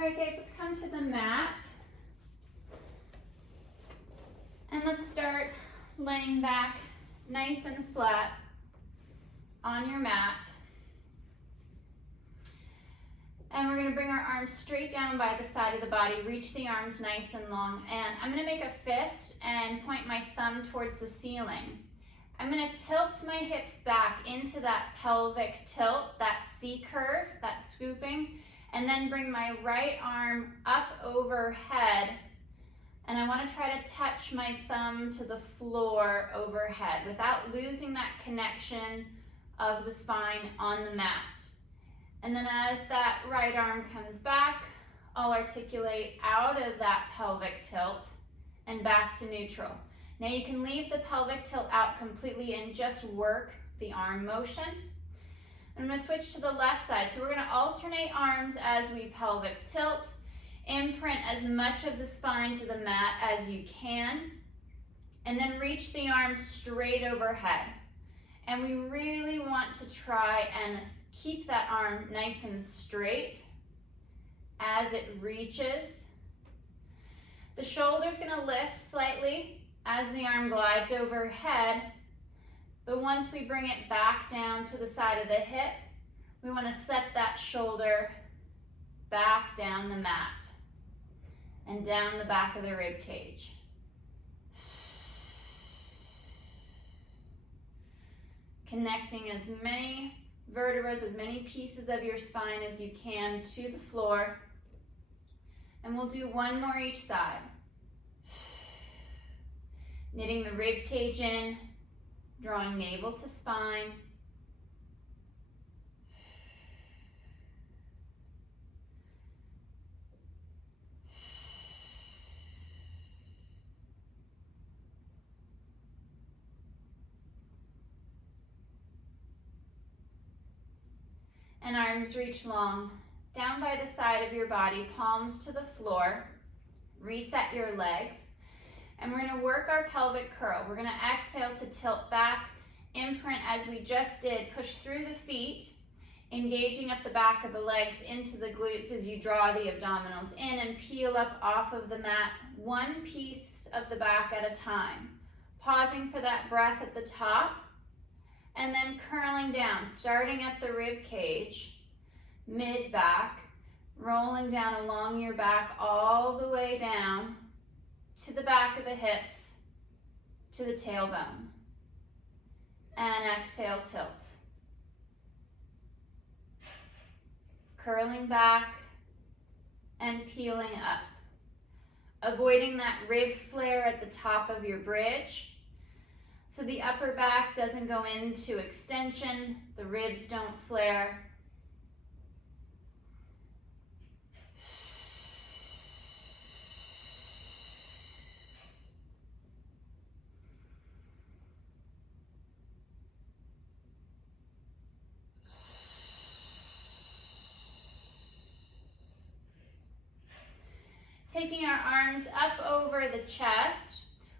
All right, guys, let's come to the mat. And let's start laying back nice and flat on your mat. And we're gonna bring our arms straight down by the side of the body, reach the arms nice and long, and I'm gonna make a fist and point my thumb towards the ceiling. I'm gonna tilt my hips back into that pelvic tilt, that C curve, that scooping, and then bring my right arm up overhead. And I wanna try to touch my thumb to the floor overhead without losing that connection of the spine on the mat. And then as that right arm comes back, I'll articulate out of that pelvic tilt and back to neutral. Now you can leave the pelvic tilt out completely and just work the arm motion. I'm going to switch to the left side. So we're going to alternate arms as we pelvic tilt. Imprint as much of the spine to the mat as you can. And then reach the arms straight overhead. And we really want to try and keep that arm nice and straight as it reaches. The shoulder's going to lift slightly as the arm glides overhead, but once we bring it back down to the side of the hip, we want to set that shoulder back down the mat and down the back of the rib cage. Connecting as many vertebrae, as many pieces of your spine as you can to the floor. And we'll do one more each side. Knitting the rib cage in, drawing navel to spine. And arms reach long, down by the side of your body, palms to the floor. Reset your legs. And we're gonna work our pelvic curl. We're gonna exhale to tilt back, imprint as we just did, push through the feet, engaging up the back of the legs into the glutes as you draw the abdominals in and peel up off of the mat, one piece of the back at a time. Pausing for that breath at the top, and then curling down, starting at the rib cage, mid-back, rolling down along your back all the way down to the back of the hips, to the tailbone. And exhale, tilt. Curling back and peeling up. Avoiding that rib flare at the top of your bridge, so the upper back doesn't go into extension, the ribs don't flare. Taking our arms up over the chest,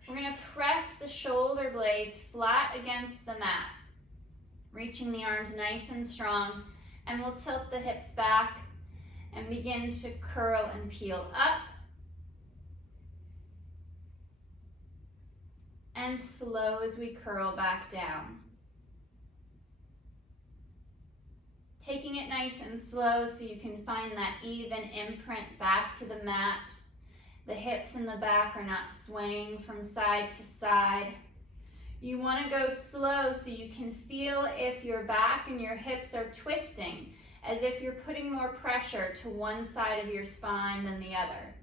we're going to press the shoulder blades flat against the mat, reaching the arms nice and strong, and we'll tilt the hips back and begin to curl and peel up. And slow as we curl back down. Taking it nice and slow so you can find that even imprint back to the mat. The hips in the back are not swaying from side to side. You want to go slow so you can feel if your back and your hips are twisting, as if you're putting more pressure to one side of your spine than the other.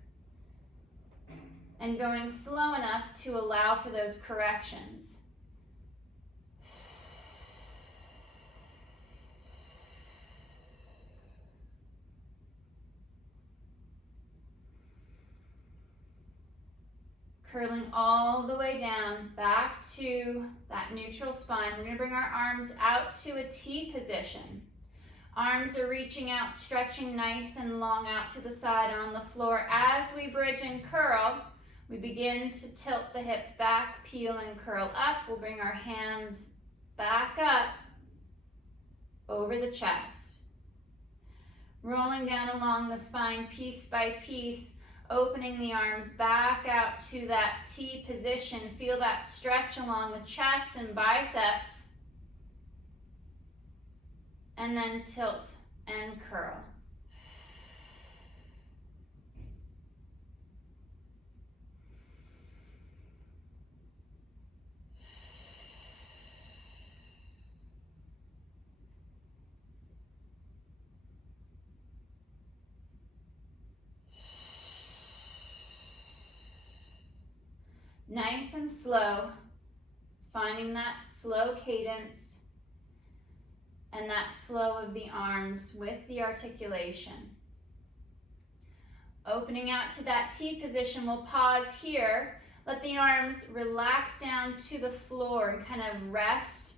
And going slow enough to allow for those corrections. Curling all the way down, back to that neutral spine. We're going to bring our arms out to a T position. Arms are reaching out, stretching nice and long out to the side on the floor. As we bridge and curl, we begin to tilt the hips back, peel and curl up. We'll bring our hands back up over the chest. Rolling down along the spine piece by piece, opening the arms back out to that T position. Feel that stretch along the chest and biceps. And then tilt and curl. Nice and slow, finding that slow cadence and that flow of the arms with the articulation. Opening out to that T position, we'll pause here. Let the arms relax down to the floor and kind of rest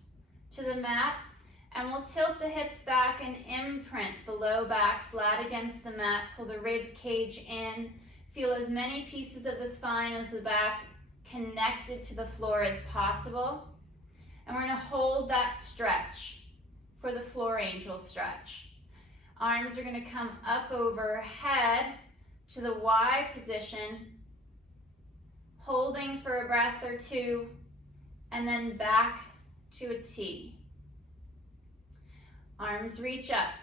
to the mat. And we'll tilt the hips back and imprint the low back flat against the mat. Pull the rib cage in. Feel as many pieces of the spine as the back connected to the floor as possible. And we're going to hold that stretch for the floor angel stretch. Arms are going to come up overhead to the Y position, holding for a breath or two, and then back to a T. Arms reach up,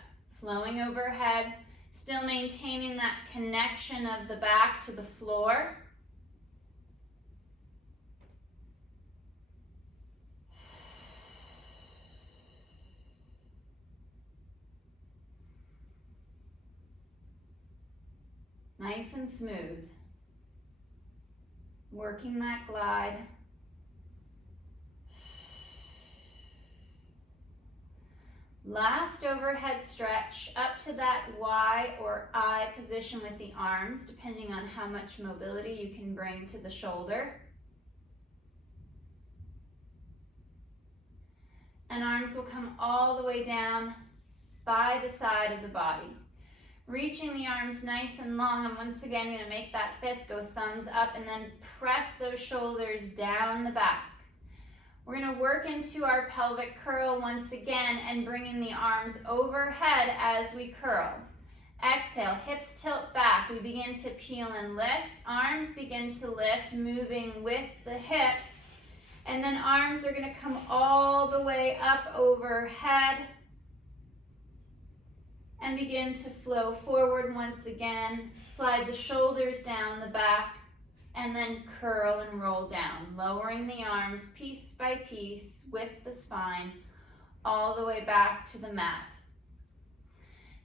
flowing overhead, still maintaining that connection of the back to the floor. Nice and smooth. Working that glide. Last overhead stretch up to that Y or I position with the arms, depending on how much mobility you can bring to the shoulder. And arms will come all the way down by the side of the body. Reaching the arms nice and long. I'm once again going to make that fist go thumbs up and then press those shoulders down the back. We're going to work into our pelvic curl once again and bringing the arms overhead as we curl. Exhale, hips tilt back. We begin to peel and lift. Arms begin to lift, moving with the hips. And then arms are going to come all the way up overhead and begin to flow forward once again. Slide the shoulders down the back and then curl and roll down, lowering the arms piece by piece with the spine all the way back to the mat.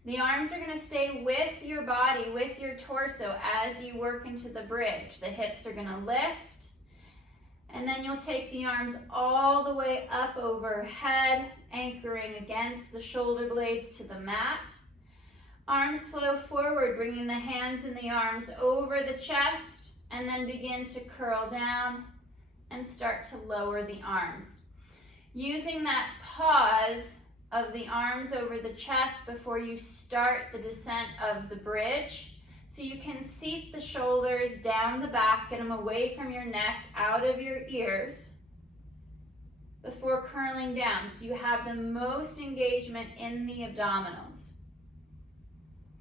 The arms are going to stay with your body, with your torso as you work into the bridge. The hips are going to lift, and then you'll take the arms all the way up overhead, anchoring against the shoulder blades to the mat. Arms flow forward, bringing the hands and the arms over the chest, and then begin to curl down and start to lower the arms. Using that pause of the arms over the chest before you start the descent of the bridge, so you can seat the shoulders down the back, get them away from your neck, out of your ears, before curling down, so you have the most engagement in the abdominals.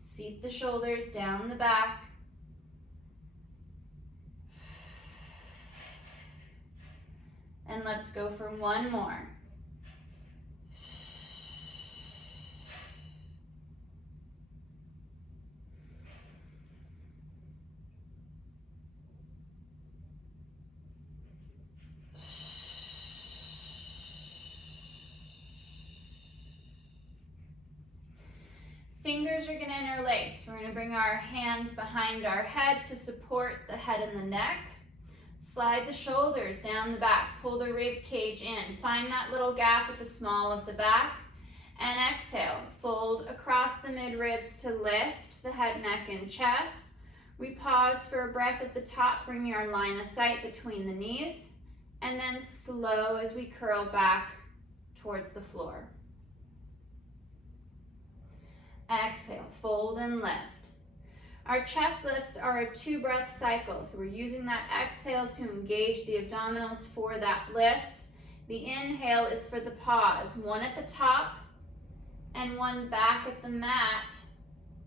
Seat the shoulders down the back. And let's go for one more. Fingers are going to interlace. We're going to bring our hands behind our head to support the head and the neck. Slide the shoulders down the back. Pull the rib cage in. Find that little gap at the small of the back. And exhale. Fold across the midribs to lift the head, neck, and chest. We pause for a breath at the top, bringing our line of sight between the knees. And then slow as we curl back towards the floor. Exhale, fold and lift. Our chest lifts are a 2-breath cycle, so we're using that exhale to engage the abdominals for that lift. The inhale is for the pause, one at the top and one back at the mat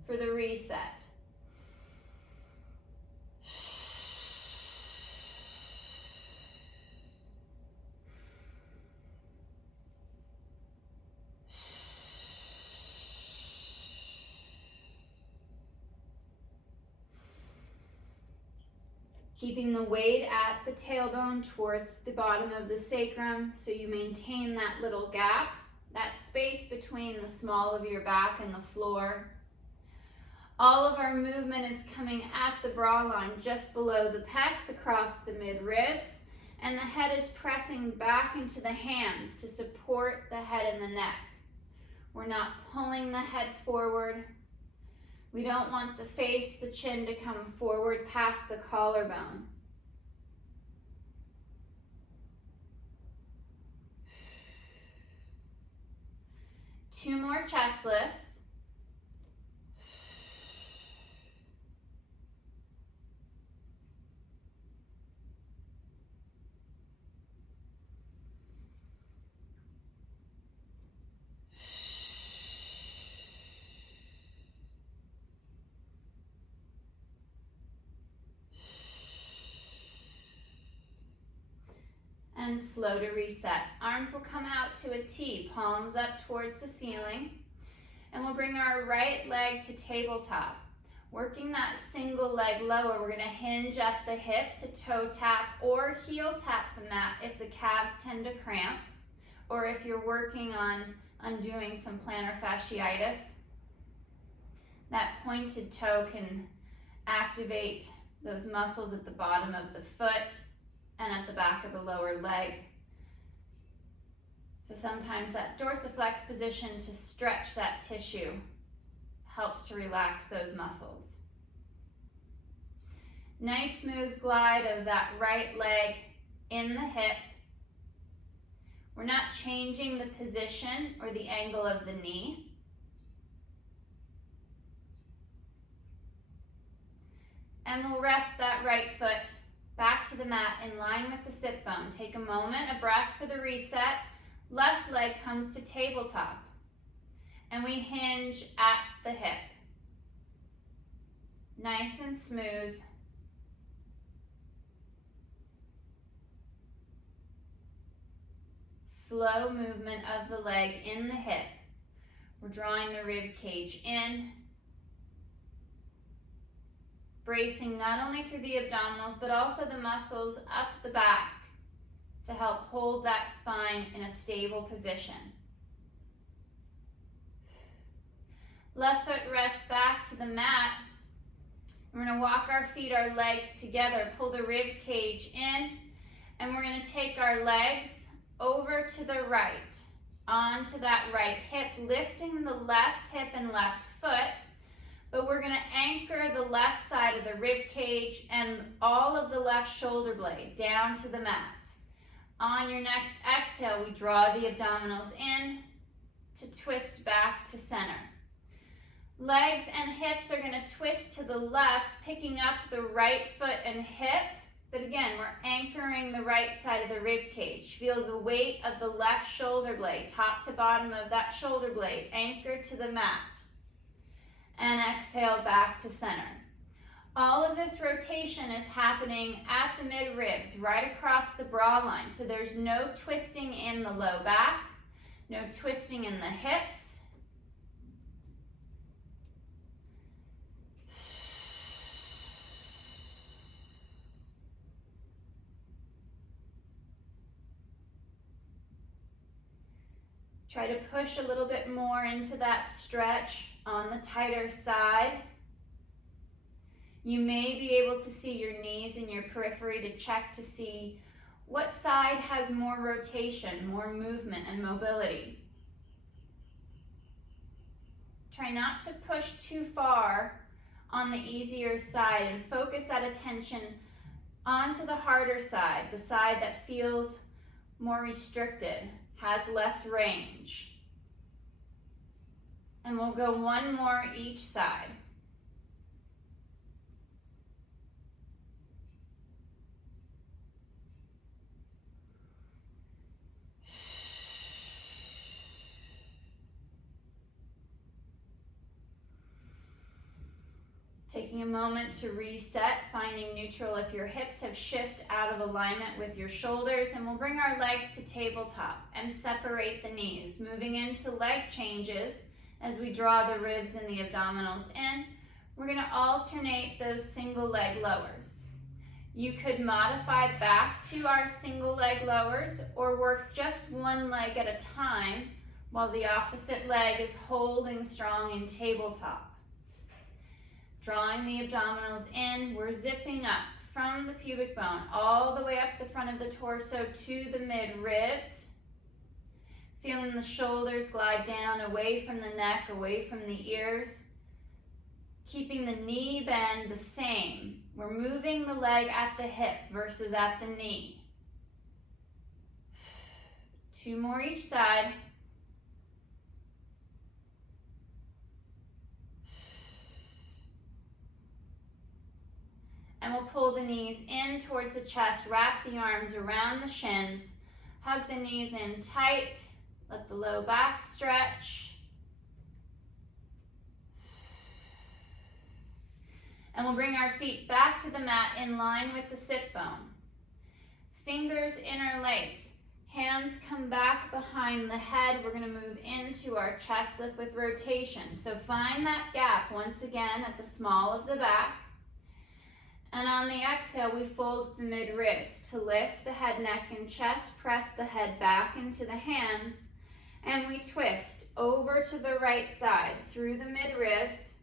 for the reset. Keeping the weight at the tailbone towards the bottom of the sacrum so you maintain that little gap, that space between the small of your back and the floor. All of our movement is coming at the bra line just below the pecs across the mid-ribs, and the head is pressing back into the hands to support the head and the neck. We're not pulling the head forward. We don't want the face, the chin to come forward past the collarbone. Two more chest lifts. And slow to reset. Arms will come out to a T, palms up towards the ceiling. And we'll bring our right leg to tabletop. Working that single leg lower, we're gonna hinge at the hip to toe tap or heel tap the mat if the calves tend to cramp, or if you're working on undoing some plantar fasciitis. That pointed toe can activate those muscles at the bottom of the foot and at the back of the lower leg. So sometimes that dorsiflex position to stretch that tissue helps to relax those muscles. Nice smooth glide of that right leg in the hip. We're not changing the position or the angle of the knee. And we'll rest that right foot back to the mat in line with the sit bone. Take a moment, a breath for the reset. Left leg comes to tabletop. And we hinge at the hip. Nice and smooth. Slow movement of the leg in the hip. We're drawing the rib cage in. Bracing not only through the abdominals, but also the muscles up the back to help hold that spine in a stable position. Left foot rests back to the mat. We're going to walk our feet, our legs together, pull the rib cage in, and we're going to take our legs over to the right, onto that right hip, lifting the left hip and left foot. But we're going to anchor the left side of the rib cage and all of the left shoulder blade down to the mat. On your next exhale, we draw the abdominals in to twist back to center. Legs and hips are going to twist to the left, picking up the right foot and hip. But again, we're anchoring the right side of the rib cage. Feel the weight of the left shoulder blade, top to bottom of that shoulder blade, anchored to the mat. And exhale back to center. All of this rotation is happening at the mid-ribs, right across the bra line. So there's no twisting in the low back, no twisting in the hips. Try to push a little bit more into that stretch on the tighter side. You may be able to see your knees and your periphery to check to see what side has more rotation, more movement and mobility. Try not to push too far on the easier side and focus that attention onto the harder side, the side that feels more restricted, has less range. And we'll go one more each side. Taking a moment to reset, finding neutral if your hips have shifted out of alignment with your shoulders, and we'll bring our legs to tabletop and separate the knees, moving into leg changes as we draw the ribs and the abdominals in. We're going to alternate those single leg lowers. You could modify back to our single leg lowers or work just one leg at a time while the opposite leg is holding strong in tabletop. Drawing the abdominals in, we're zipping up from the pubic bone all the way up the front of the torso to the mid ribs. Feeling the shoulders glide down away from the neck, away from the ears. Keeping the knee bend the same. We're moving the leg at the hip versus at the knee. 2 more each side. And we'll pull the knees in towards the chest, wrap the arms around the shins, hug the knees in tight, let the low back stretch. And we'll bring our feet back to the mat in line with the sit bone. Fingers interlace, hands come back behind the head. We're going to move into our chest lift with rotation. So find that gap once again at the small of the back. And on the exhale, we fold the mid ribs to lift the head, neck, and chest, press the head back into the hands, and we twist over to the right side through the mid ribs,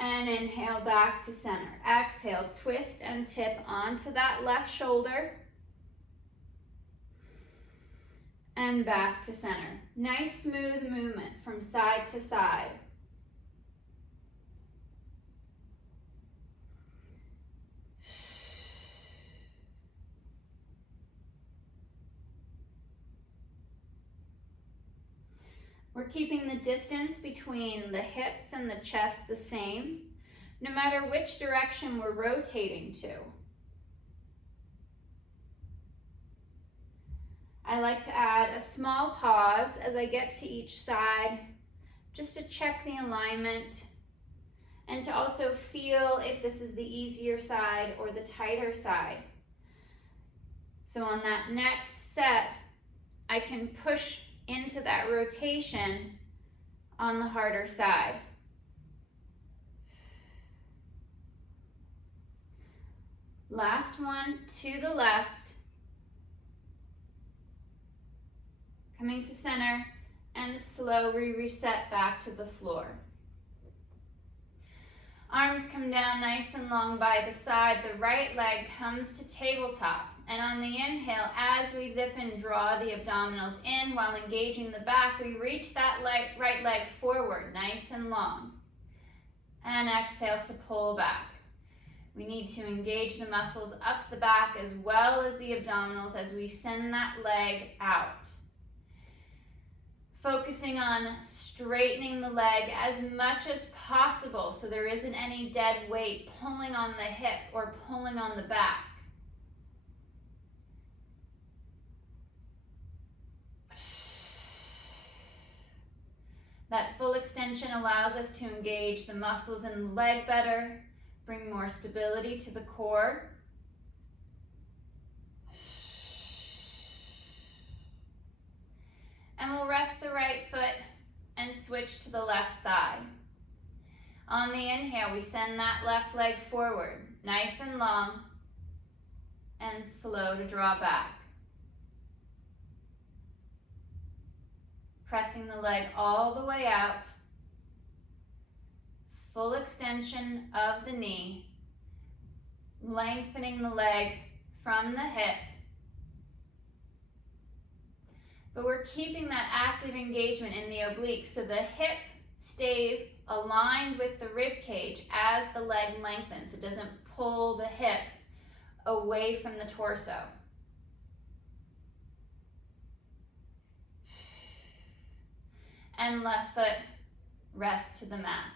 and inhale back to center. Exhale, twist and tip onto that left shoulder, and back to center. Nice smooth movement from side to side. We're keeping the distance between the hips and the chest the same, no matter which direction we're rotating to. I like to add a small pause as I get to each side, just to check the alignment and to also feel if this is the easier side or the tighter side. So on that next set, I can push into that rotation on the harder side. Last one to the left. Coming to center and slowly reset back to the floor. Arms come down nice and long by the side. The right leg comes to tabletop. And on the inhale, as we zip and draw the abdominals in while engaging the back, we reach that right leg forward, nice and long. And exhale to pull back. We need to engage the muscles up the back as well as the abdominals as we send that leg out. Focusing on straightening the leg as much as possible so there isn't any dead weight pulling on the hip or pulling on the back. That full extension allows us to engage the muscles in the leg better, bring more stability to the core. And we'll rest the right foot and switch to the left side. On the inhale, we send that left leg forward, nice and long, and slow to draw back. Pressing the leg all the way out, full extension of the knee, lengthening the leg from the hip. But we're keeping that active engagement in the obliques so the hip stays aligned with the rib cage as the leg lengthens. It doesn't pull the hip away from the torso. And left foot rests to the mat.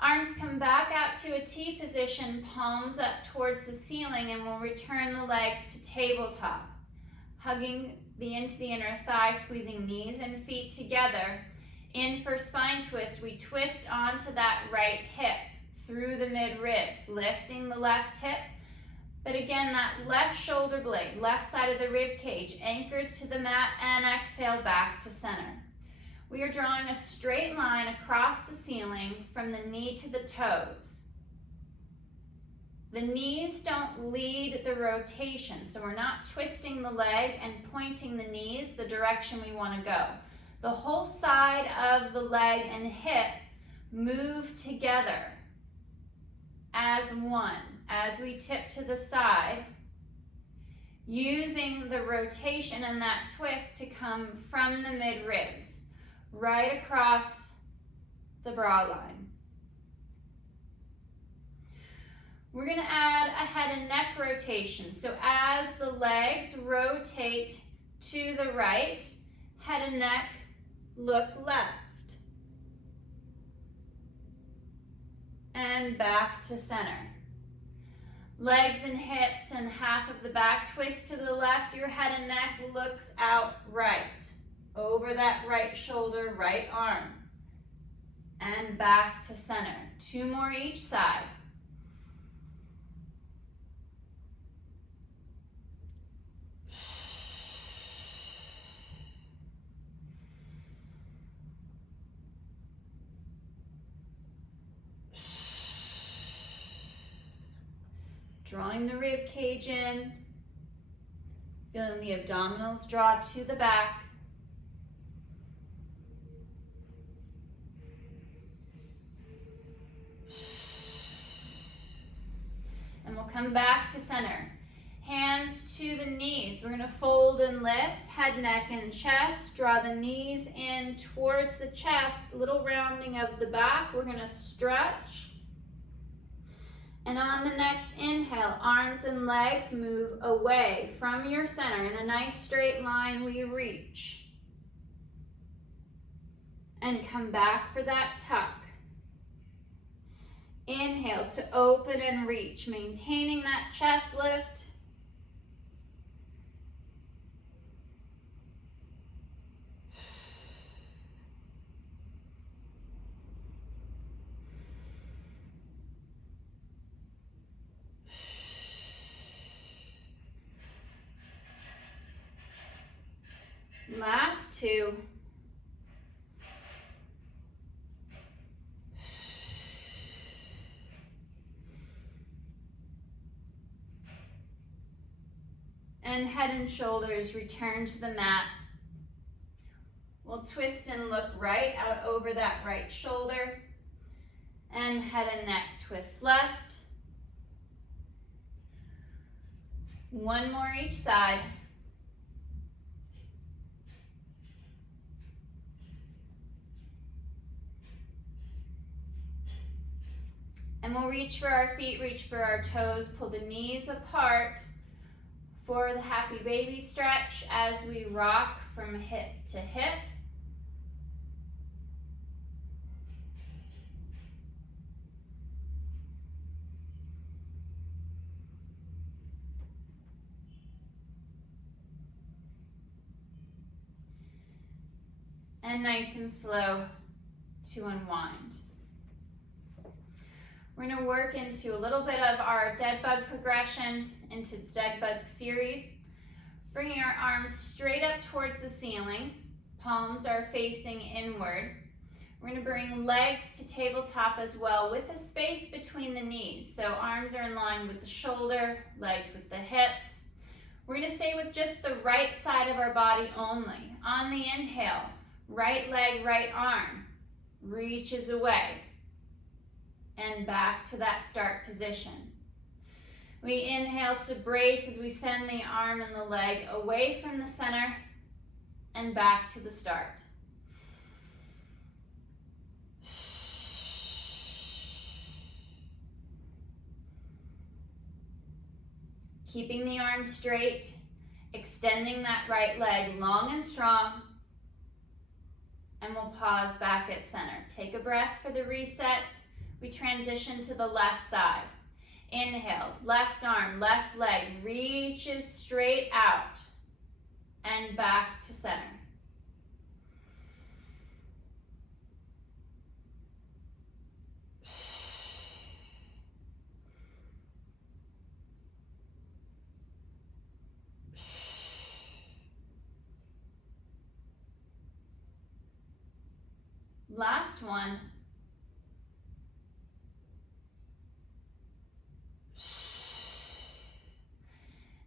Arms come back out to a T position, palms up towards the ceiling, and we'll return the legs to tabletop. Hugging into the inner thigh, squeezing knees and feet together. In for spine twist, we twist onto that right hip through the mid-ribs, lifting the left hip. But again, that left shoulder blade, left side of the rib cage, anchors to the mat and exhale back to center. We are drawing a straight line across the ceiling from the knee to the toes. The knees don't lead the rotation, so we're not twisting the leg and pointing the knees the direction we want to go. The whole side of the leg and hip move together as one, as we tip to the side, using the rotation and that twist to come from the mid-ribs, right across the bra line. We're going to add a head and neck rotation. So as the legs rotate to the right, head and neck look left. And back to center. Legs and hips and half of the back twist to the left. Your head and neck looks out right. Over that right shoulder, right arm. And back to center. 2 more each side. Drawing the rib cage in, feeling the abdominals draw to the back. And we'll come back to center. Hands to the knees. We're going to fold and lift, head, neck, and chest. Draw the knees in towards the chest, a little rounding of the back. We're going to stretch. And on the next inhale, arms and legs move away from your center. In a nice straight line, we reach. And come back for that tuck. Inhale to open and reach, maintaining that chest lift. Last 2. And head and shoulders return to the mat. We'll twist and look right out over that right shoulder. And head and neck twist left. 1 more each side. And we'll reach for our feet, reach for our toes, pull the knees apart for the happy baby stretch as we rock from hip to hip. And nice and slow to unwind. We're going to work into a little bit of our dead bug progression, into the dead bug series. Bringing our arms straight up towards the ceiling. Palms are facing inward. We're going to bring legs to tabletop as well with a space between the knees. So arms are in line with the shoulder, legs with the hips. We're going to stay with just the right side of our body only. On the inhale, right leg, right arm reaches away. And back to that start position. We inhale to brace as we send the arm and the leg away from the center and back to the start. Keeping the arms straight, extending that right leg long and strong, and we'll pause back at center. Take a breath for the reset. We transition to the left side. Inhale, left arm, left leg reaches straight out and back to center. Last one.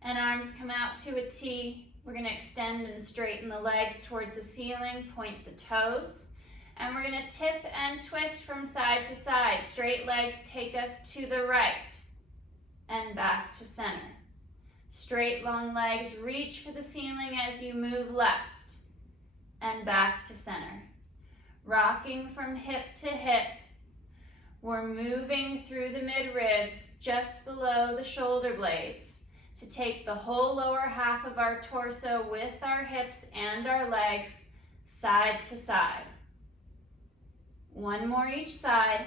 And arms come out to a T. We're going to extend and straighten the legs towards the ceiling, point the toes. And we're going to tip and twist from side to side. Straight legs take us to the right and back to center. Straight long legs reach for the ceiling as you move left and back to center. Rocking from hip to hip. We're moving through the mid-ribs just below the shoulder blades to take the whole lower half of our torso with our hips and our legs side to side. One more each side.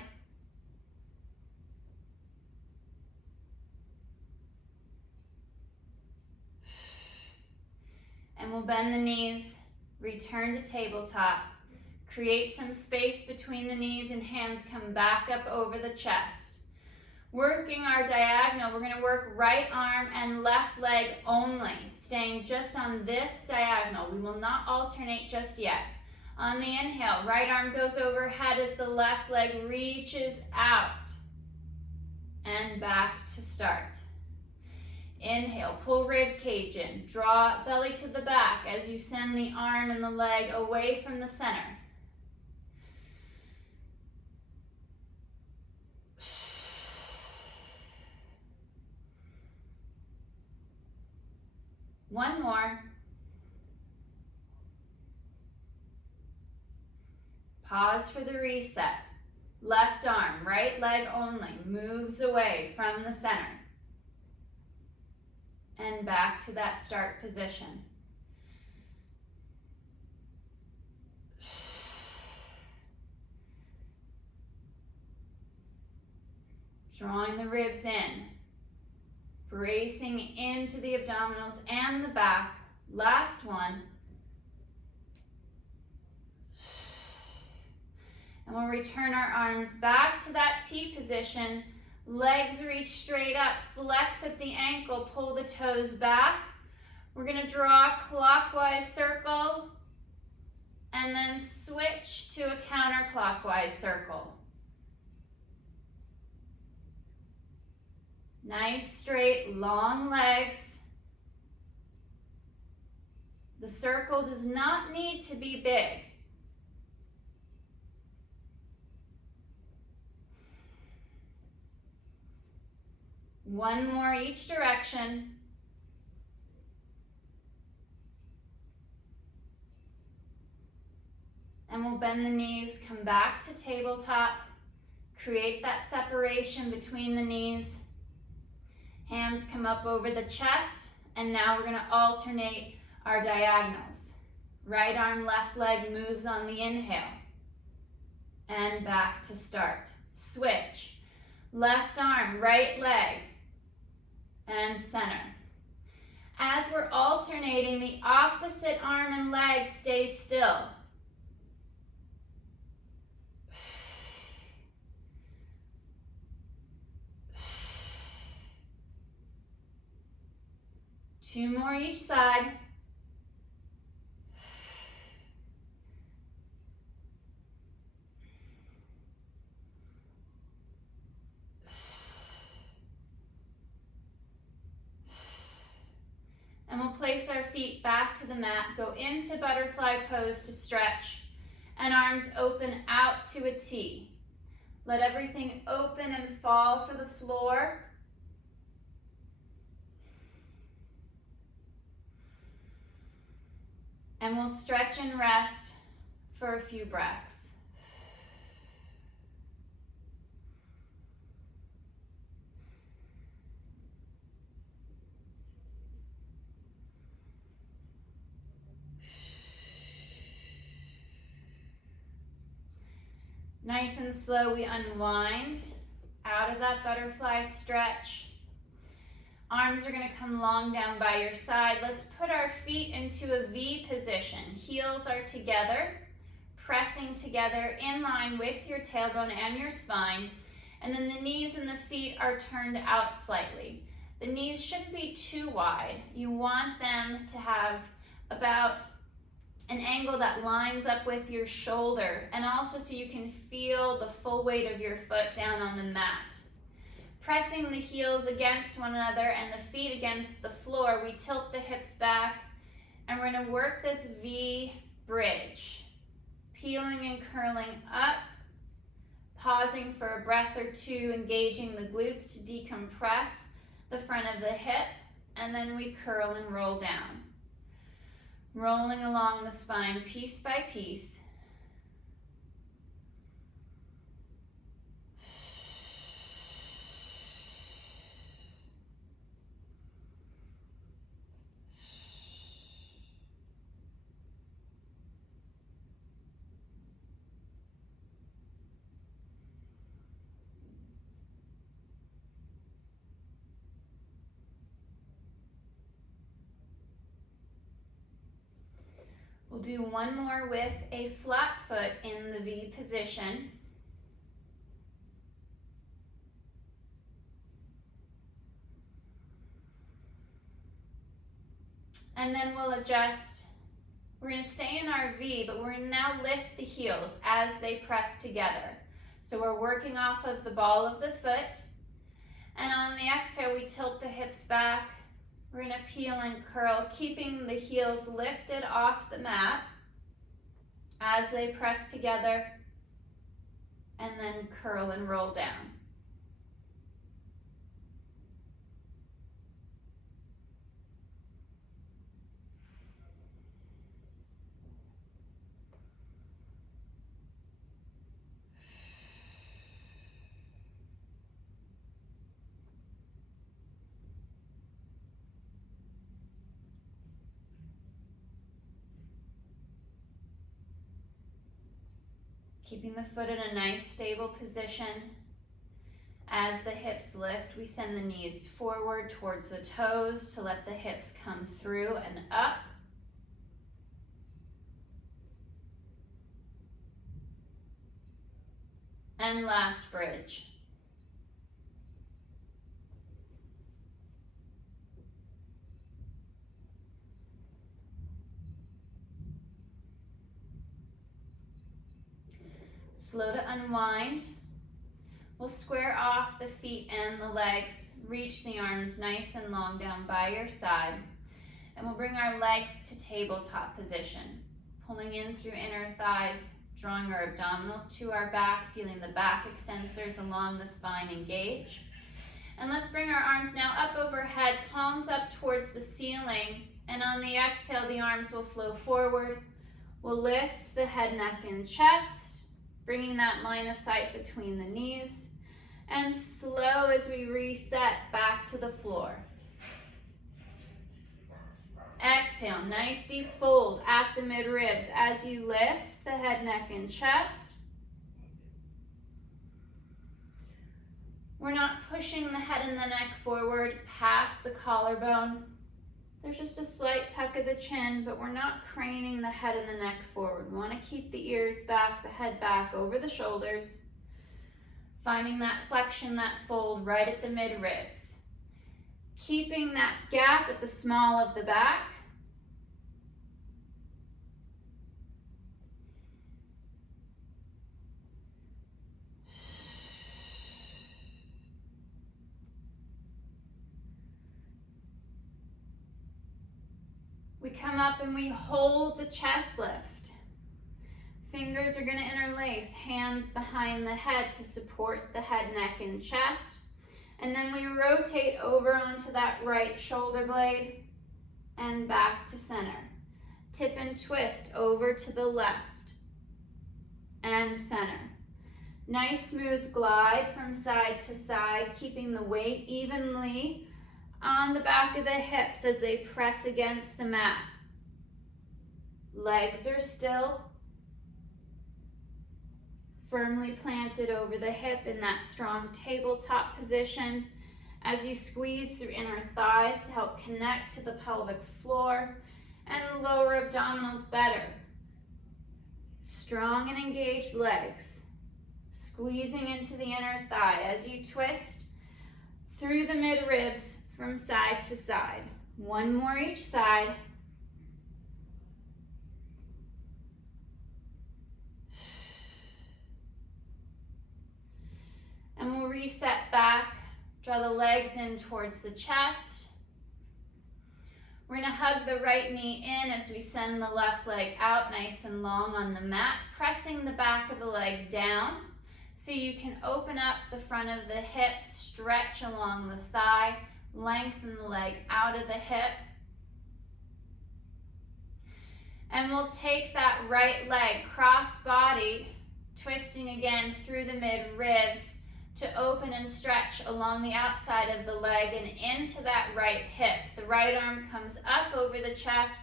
And we'll bend the knees, return to tabletop. Create some space between the knees and hands come back up over the chest. Working our diagonal, we're going to work right arm and left leg only, staying just on this diagonal. We will not alternate just yet. On the inhale, right arm goes overhead as the left leg reaches out and back to start. Inhale, pull rib cage in, draw belly to the back as you send the arm and the leg away from the center. One more. Pause for the reset. Left arm, right leg only, moves away from the center. And back to that start position. Drawing the ribs in. Bracing into the abdominals and the back. Last one. And we'll return our arms back to that T position. Legs reach straight up, flex at the ankle, pull the toes back. We're going to draw a clockwise circle and then switch to a counterclockwise circle. Nice, straight, long legs. The circle does not need to be big. One more each direction. And we'll bend the knees, come back to tabletop, create that separation between the knees. Hands come up over the chest, and now we're going to alternate our diagonals. Right arm, left leg moves on the inhale. And back to start. Switch. Left arm, right leg, and center. As we're alternating, the opposite arm and leg stays still. Two more each side. And we'll place our feet back to the mat, go into butterfly pose to stretch, and arms open out to a T. Let everything open and fall for the floor. And we'll stretch and rest for a few breaths. Nice and slow, we unwind out of that butterfly stretch. Arms are going to come long down by your side. Let's put our feet into a V position. Heels are together, pressing together in line with your tailbone and your spine. And then the knees and the feet are turned out slightly. The knees shouldn't be too wide. You want them to have about an angle that lines up with your shoulder, and also so you can feel the full weight of your foot down on the mat. Pressing the heels against one another and the feet against the floor, we tilt the hips back, and we're going to work this V bridge, peeling and curling up, pausing for a breath or two, engaging the glutes to decompress the front of the hip, and then we curl and roll down. Rolling along the spine piece by piece. We'll do one more with a flat foot in the V position. And then we'll adjust. We're going to stay in our V, but we're going to now lift the heels as they press together. So we're working off of the ball of the foot. And on the exhale, we tilt the hips back. We're going to peel and curl, keeping the heels lifted off the mat as they press together, and then curl and roll down. Keeping the foot in a nice stable position. As the hips lift, we send the knees forward towards the toes to let the hips come through and up. And last bridge. Slow to unwind. We'll square off the feet and the legs, reach the arms nice and long down by your side, and we'll bring our legs to tabletop position, pulling in through inner thighs, drawing our abdominals to our back, feeling the back extensors along the spine engage. And let's bring our arms now up overhead, palms up towards the ceiling, and on the exhale, the arms will flow forward. We'll lift the head, neck, and chest, bringing that line of sight between the knees, and slow as we reset back to the floor. Exhale, nice deep fold at the mid-ribs as you lift the head, neck, and chest. We're not pushing the head and the neck forward past the collarbone. There's just a slight tuck of the chin, but we're not craning the head and the neck forward. We want to keep the ears back, the head back over the shoulders. Finding that flexion, that fold right at the mid-ribs. Keeping that gap at the small of the back. We come up and we hold the chest lift. Fingers are going to interlace, hands behind the head to support the head, neck, and chest. And then we rotate over onto that right shoulder blade and back to center. Tip and twist over to the left and center. Nice smooth glide from side to side, keeping the weight evenly on the back of the hips as they press against the mat. Legs are still, firmly planted over the hip in that strong tabletop position as you squeeze through inner thighs to help connect to the pelvic floor and lower abdominals better. Strong and engaged legs, squeezing into the inner thigh as you twist through the mid-ribs from side to side. One more each side. reset back. Draw the legs in towards the chest. We're going to hug the right knee in as we send the left leg out nice and long on the mat, pressing the back of the leg down so you can open up the front of the hip, stretch along the thigh, lengthen the leg out of the hip. And we'll take that right leg cross body, twisting again through the mid ribs to open and stretch along the outside of the leg and into that right hip. The right arm comes up over the chest.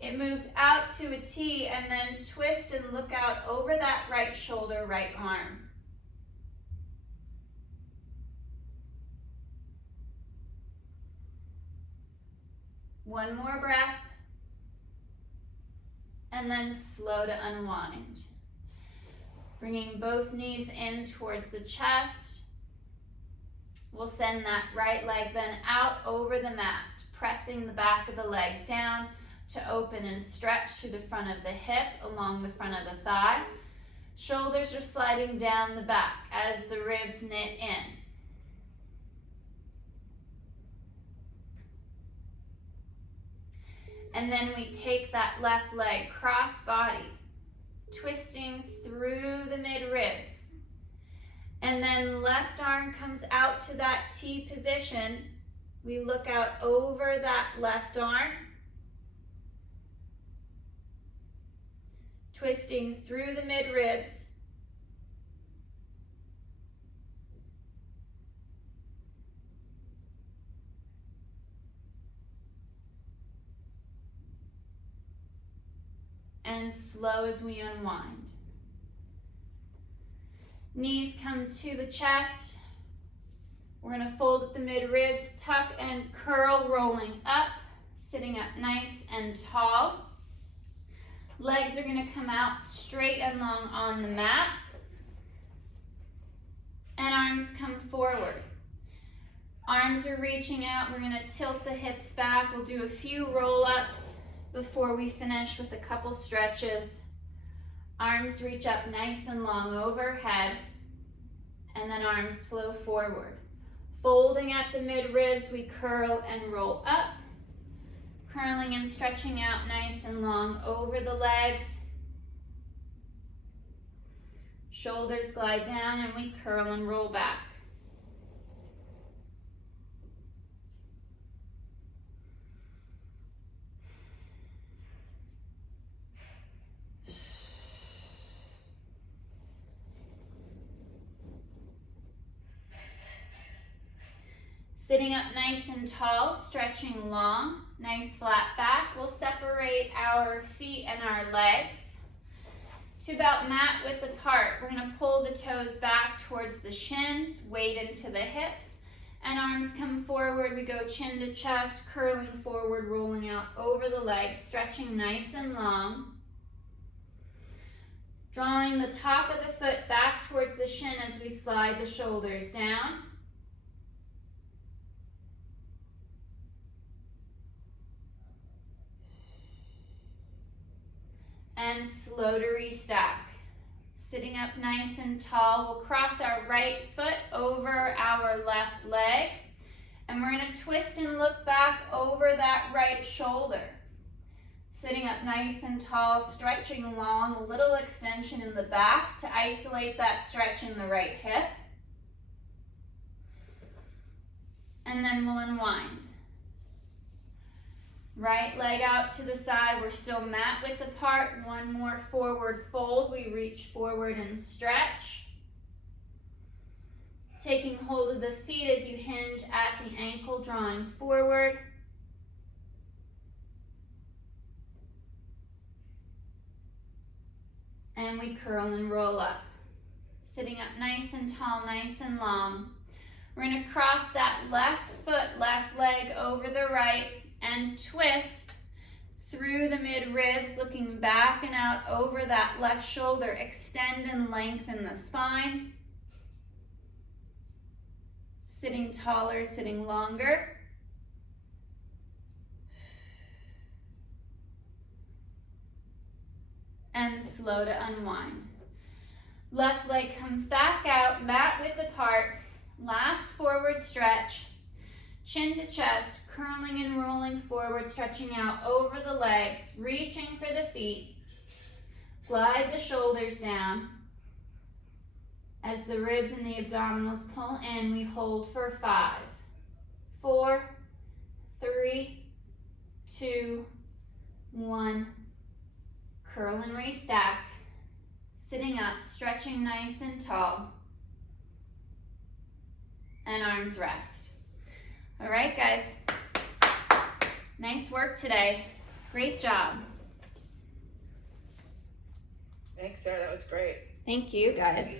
It moves out to a T and then twist and look out over that right shoulder, right arm. One more breath. And then slow to unwind. Bringing both knees in towards the chest. We'll send that right leg then out over the mat, pressing the back of the leg down to open and stretch through the front of the hip along the front of the thigh. Shoulders are sliding down the back as the ribs knit in. And then we take that left leg cross body, twisting through the mid ribs. And then left arm comes out to that T position. We look out over that left arm, twisting through the mid ribs. And slow as we unwind. Knees come to the chest. We're going to fold at the mid ribs, tuck and curl, rolling up, sitting up nice and tall. Legs are going to come out straight and long on the mat. And arms come forward. Arms are reaching out. We're going to tilt the hips back. We'll do a few roll-ups before we finish with a couple stretches. Arms reach up nice and long overhead, and then arms flow forward. Folding at the mid ribs, we curl and roll up, curling and stretching out nice and long over the legs. Shoulders glide down and we curl and roll back. Sitting up nice and tall, stretching long, nice flat back. We'll separate our feet and our legs to about mat width apart. We're going to pull the toes back towards the shins, weight into the hips, and arms come forward. We go chin to chest, curling forward, rolling out over the legs, stretching nice and long. Drawing the top of the foot back towards the shin as we slide the shoulders down. And slow to restack. Sitting up nice and tall, we'll cross our right foot over our left leg, and we're going to twist and look back over that right shoulder. Sitting up nice and tall, stretching long, a little extension in the back to isolate that stretch in the right hip. And then we'll unwind. Right leg out to the side. We're still mat width apart. One more forward fold. We reach forward and stretch. Taking hold of the feet as you hinge at the ankle, drawing forward. And we curl and roll up. Sitting up nice and tall, nice and long. We're going to cross that left foot, left leg over the right, and twist through the mid ribs, looking back and out over that left shoulder. Extend and lengthen the spine. Sitting taller, sitting longer. And slow to unwind. Left leg comes back out, mat width apart. Last forward stretch, chin to chest, curling and rolling forward, stretching out over the legs, reaching for the feet. Glide the shoulders down. As the ribs and the abdominals pull in, we hold for 5, 4, 3, 2, 1. Curl and restack. Sitting up, stretching nice and tall. And arms rest. All right, guys. Nice work today. Great job. Thanks, Sarah. That was great. Thank you, guys.